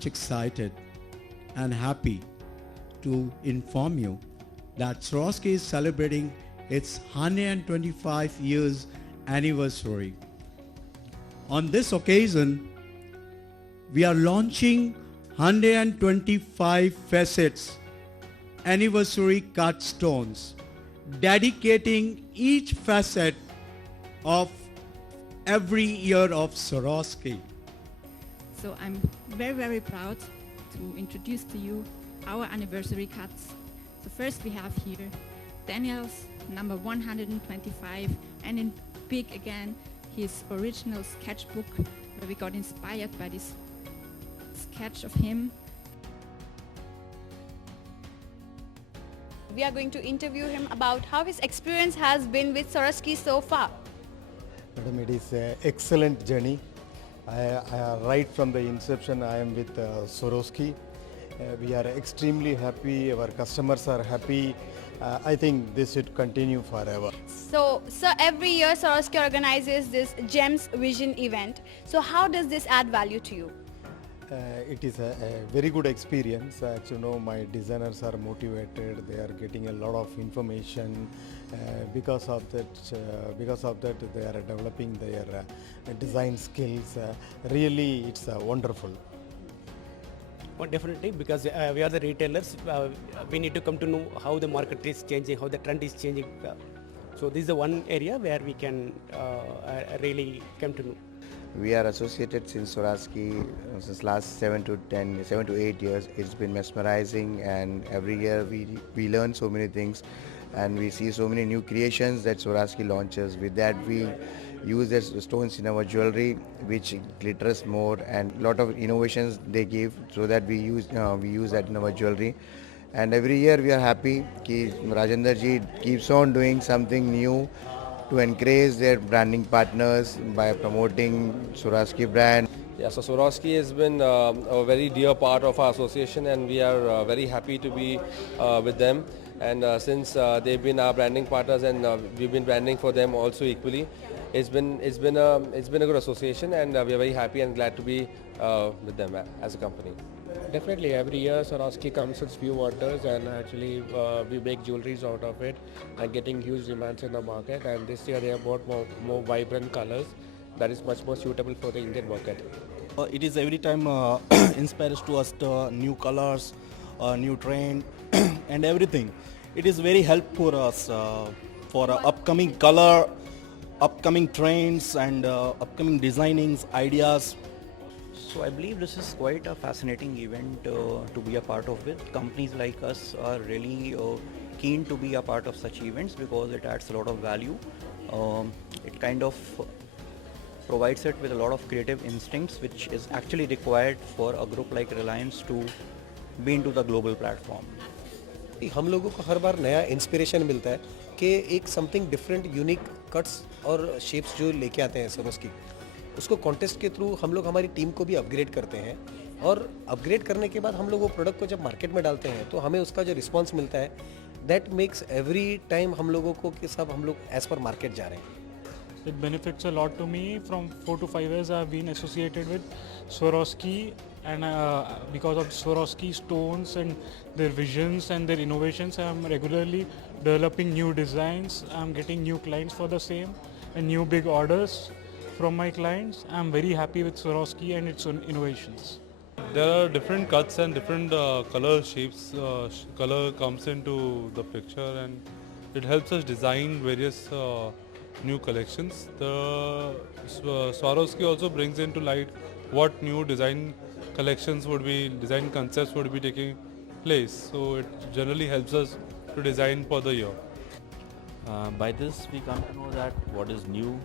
much excited and happy to inform you that Swarovski is celebrating its 125 years anniversary. On this occasion, we are launching 125 facets anniversary cut stones, dedicating each facet of every year of Swarovski. So I'm very, very proud to introduce to you our anniversary cuts. So first we have here Daniel's number 125, and in big again his original sketchbook, where we got inspired by this sketch of him. We are going to interview him about how his experience has been with Swarovski so far. Madam, it is an excellent journey. Right from the inception, I am with Swarovski. We are extremely happy. Our customers are happy. I think this should continue forever. So, sir, every year Swarovski organizes this GEMS Vision event. So, how does this add value to you? It is a very good experience. My designers are motivated. They are getting a lot of information. Because of that, they are developing their design skills. Really, it's wonderful. Well, definitely, because we are the retailers, we need to come to know how the market is changing, how the trend is changing. So this is the one area where we can really come to know. We are associated since Swarovski since last 7 to 8 years. It's been mesmerizing, and every year we learn so many things, and we see so many new creations that Swarovski launches. With that, we use the stones in our jewelry, which glitters more, and a lot of innovations they give, so that we use that in our jewelry. And every year we are happy that Rajendra ji keeps on doing something new to encourage their branding partners by promoting Swarovski brand. Yeah, so Swarovski has been a very dear part of our association, and we are very happy to be with them. And since they've been our branding partners, and we've been branding for them also equally, it's been a good association, and we are very happy and glad to be with them as a company. Definitely, every year Swarovski comes with few orders, and actually we make jewelries out of it, and getting huge demands in the market. And this year they have brought more vibrant colors that is much more suitable for the Indian market. It is every time inspires to us the new colors, new trend and everything. It is very helpful for us for upcoming color, upcoming trends and upcoming designings, ideas. So I believe this is quite a fascinating event to be a part of it. Companies like us are really keen to be a part of such events because it adds a lot of value. It kind of provides it with a lot of creative instincts, which is actually required for a group like Reliance to be into the global platform. हम लोगों को हर बार नया inspiration मिलता है कि एक something different unique cuts और shapes जो लेके आते हैं Swarovski, उसको कॉन्टेस्ट के थ्रू हम लोग हमारी टीम को भी अपग्रेड करते हैं, और अपग्रेड करने के बाद हम लोग वो प्रोडक्ट को जब मार्केट में डालते हैं तो हमें उसका जो रिस्पांस मिलता है, दैट मेक्स एवरी टाइम हम लोगों को कि सब हम लोग एज पर मार्केट जा रहे हैं. It benefits a lot to me. From 4 to 5 years I've been associated with Swarovski, and because of Swarovski stones and their visions and their innovations, I'm regularly developing new designs. I'm getting new clients for the same and new big orders from my clients. I'm very happy with Swarovski and its innovations. There are different cuts and different color shapes. Color comes into the picture, and it helps us design various new collections. The Swarovski also brings into light what new design collections would be, design concepts would be taking place. So it generally helps us to design for the year. By this we come to know that what is new,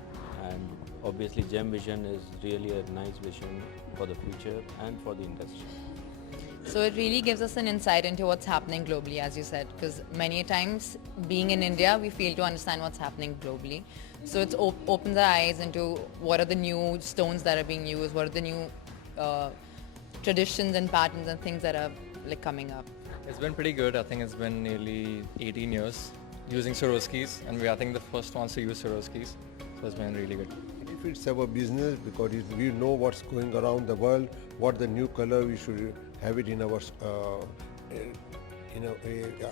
and obviously Gem Vision is really a nice vision for the future and for the industry. So it really gives us an insight into what's happening globally, as you said, because many times being in India, we fail to understand what's happening globally. So it opens our eyes into what are the new stones that are being used, what are the new traditions and patterns and things that are coming up. It's been pretty good. I think it's been nearly 18 years using Swarovskis, and we are, I think, the first ones to use Swarovskis. So it's been really good. fits our business because we know what's going around the world, what the new color we should have it in our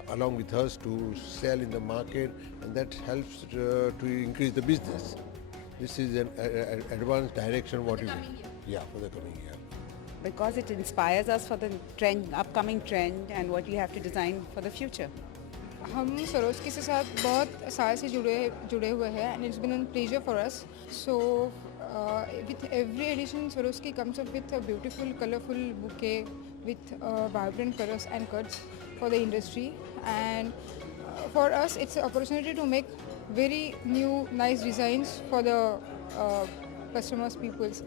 along with us to sell in the market, and that helps to increase the business. This is an advanced direction what you do. For the coming year. Because it inspires us for the trend, upcoming trend, and what we have to design for the future. हम Swarovski के साथ बहुत साल से जुड़े हुए हैं, and it's been a pleasure for us. So with every edition, Swarovski comes up with a beautiful, colorful bouquet with vibrant colors and cuts for the industry, and for us, it's an opportunity to make very new, nice designs for the customers, peoples.